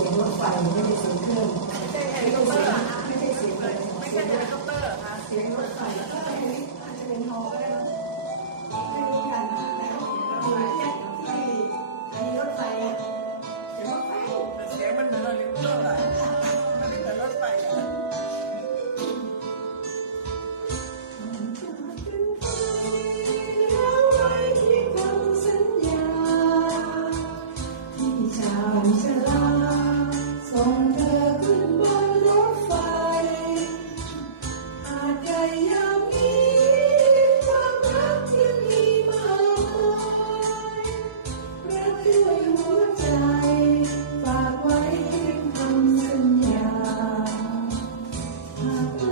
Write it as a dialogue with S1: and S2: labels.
S1: สียงรถไฟไม่ใช่เสียงเครื่อง
S2: ไม่ใช่เคอปเตอ
S1: ใช่
S2: ร์เหรอคะ
S1: ไม่ใช่เสียงเลย
S2: ไม่
S1: เสี
S2: ใช่
S1: ยง
S2: เคอปเตอร์เหรอง
S1: เสียงรถไฟ Thank you.